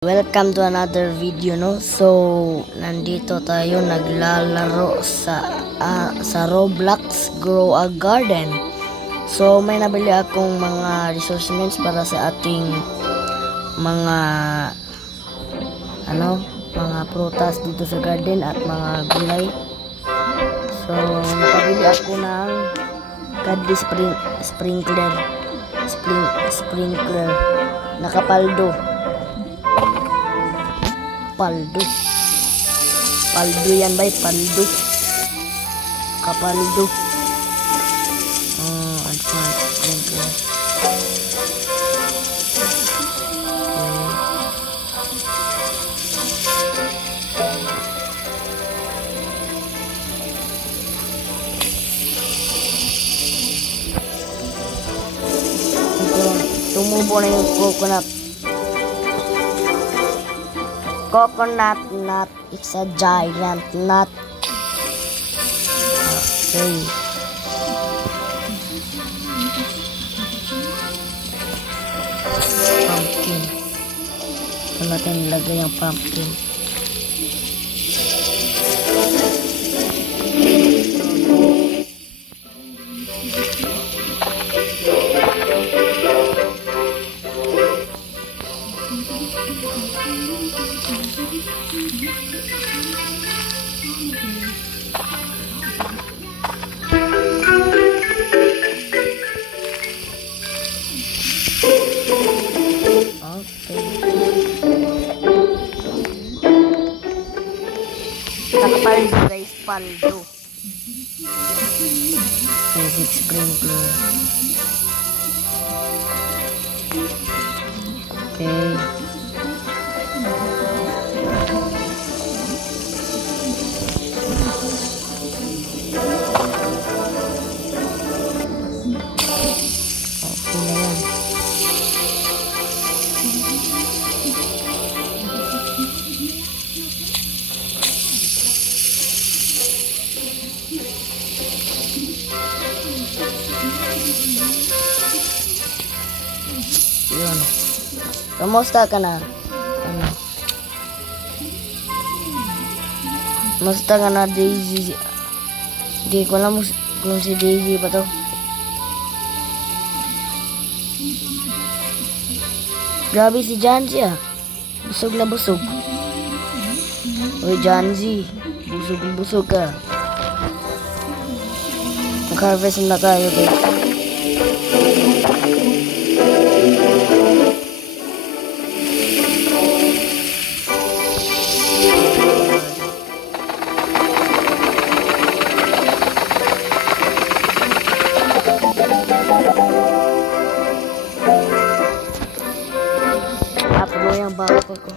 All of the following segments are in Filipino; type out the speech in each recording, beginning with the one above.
Welcome to another video, no? So, nandito tayo naglalaro sa Roblox Grow a Garden. So, may nabili akong mga resourcements para sa ating mga mga prutas dito sa garden at mga gulay. So, nakabili ako ng Godly sprinkler nakapaldo. Paldo yan bay, paldo. Kapaldo. Advanced sprinkler. Tumubo na yung coconut nut. It's a giant nut. Okay. Pumpkin. Ito natin ilagay ang pumpkin. Nakapaldo guys, paldo. Basic sprinkler. Okay. Okay na yan. Yun. Kamusta ka na? Kamusta ka na, Daisy? Hindi ko alam kung si Daisy pa to. Grabe si Janzi ah. Busog na busog. Uy Janzi, busog ka. Mag-harvest na tayo guys. Aplo yung bago ko.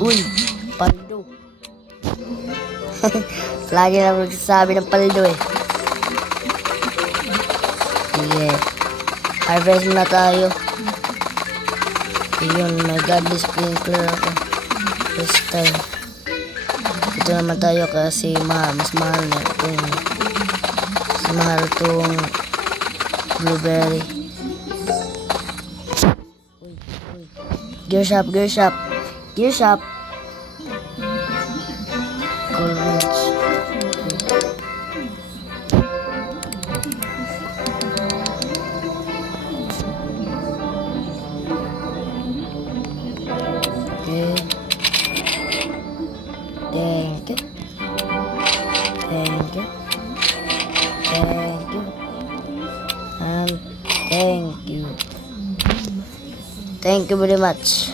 Uy, paldo. Lagi na magsasabi ng paldo eh. Sige. Harvest na tayo. Yun, may godly sprinkler ako. This time. Ito naman tayo kasi mas mahal na itong mas mahal itong blueberry. Gear shop. Cool range. Okay. Thank you. And thank you. Thank you very much.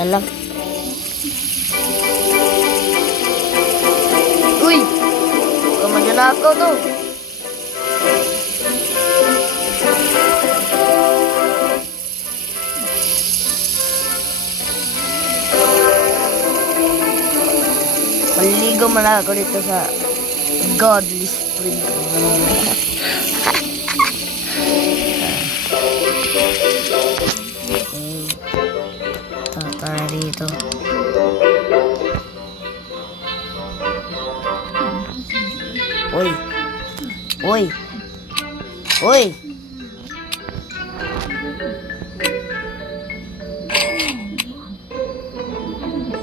na lang. Uy! Kamanyanakaw to. Maligo man ako dito sa Godly Spring. Tayo dito. Uy! Uy! Uy!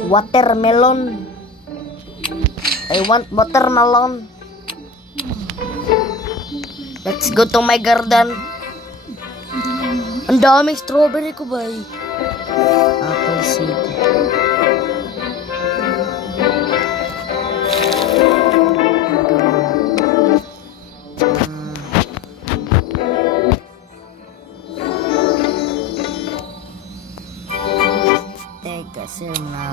Watermelon. I want watermelon. Let's go to my garden. Ang daming strawberry ko ba eh. Apple seed. Teka, sila.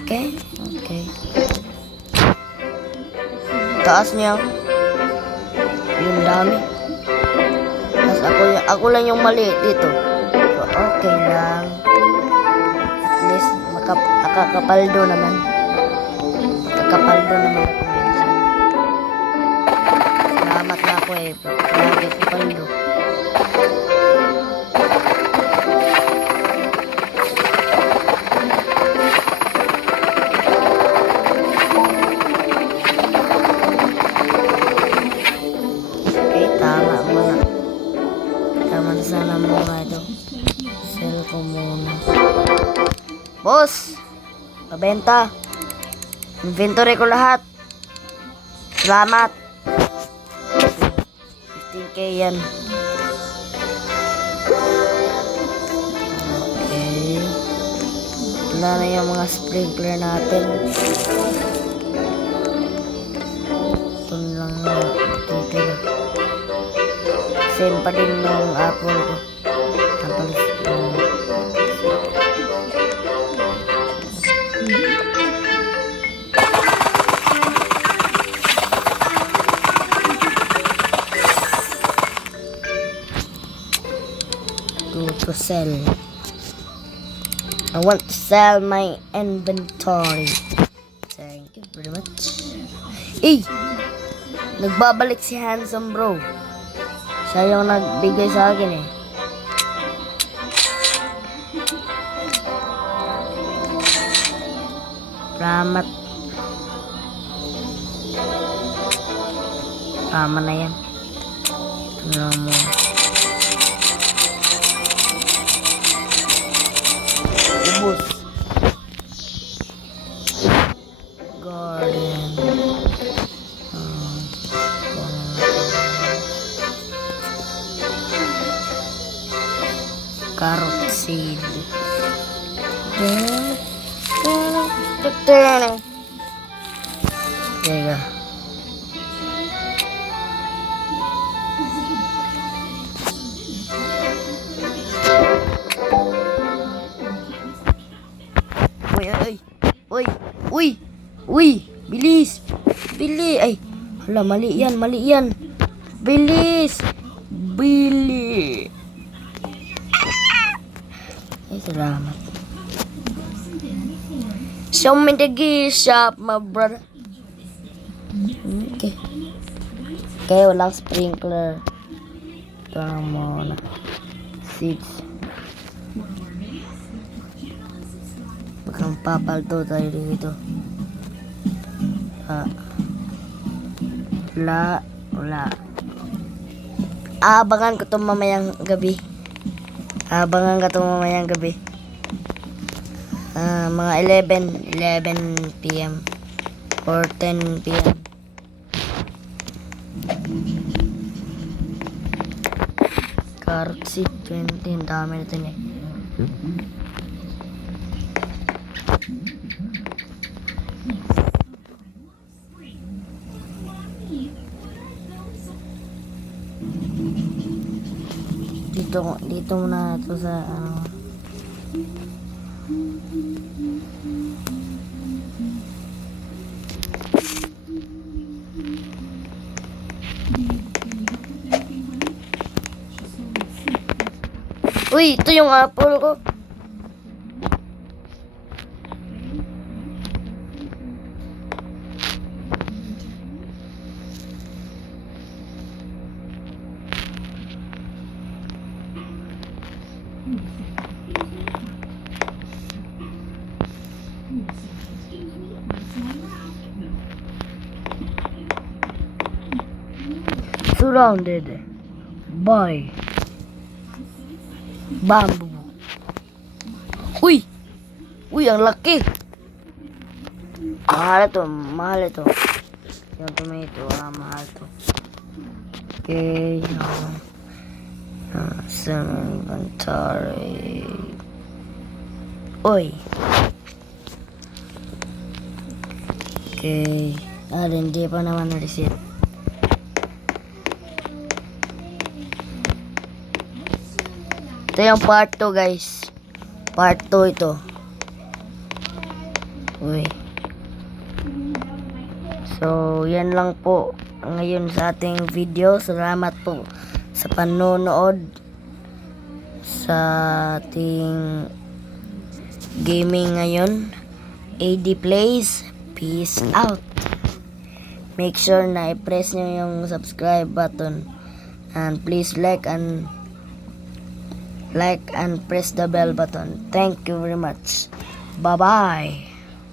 Okay, okay. Taas niya. Yung dami. Tapos ako lang yung maliit dito. So, okay lang. At least, nakakapaldo naman. Nakakapaldo naman ako minsan. Salamat na ako eh. Lagi ako paldo. Sana muna ito. Sell ko muna. Boss! Pabenta. Inventory ko lahat. Salamat. 15k yan. Okay. Wala na yung mga sprinkler natin. Ito lang na. Titira. Same pa din ng apple ko. Apple go to sell. I want to sell my inventory. Thank you very much. Eh! Nagbabalik si Handsome Bro. Siya yung nagbigay sa akin eh. Salamat. Tama na yan. Tignan mo. Ubus. Garden. Carrot seed. Teka. Uy, bilis. Bili. Ay, hala, mali yan. Bilis. Bili. Ay, salamat. Show me the gift shop, my brother. Okay. Okay, walang sprinkler. Ito lang muna. Seeds. Bakang papalto tayo dito. Wala. Abangan ko ito mamayang gabi. Mga 11 p.m. or 10 p.m. Carrot seed 20. Ang dami nito eh. Dito muna to sa ano. Uy, ito yung apple ko. Surrounded by bamboo. Uy! Uy, ang laki! Mahal ito. Yung tomato, mahal to. Okay, sa inventory. Uy! Okay, hindi pa naman na-receipt. Ito yung part 2 guys. Part 2 ito. Uy. So, yan lang po ngayon sa ating video. Salamat po sa panonood sa ating gaming ngayon. AD Plays. Peace out. Make sure na i-press nyo yung subscribe button. And please like and press the bell button. Thank you very much. Bye-bye.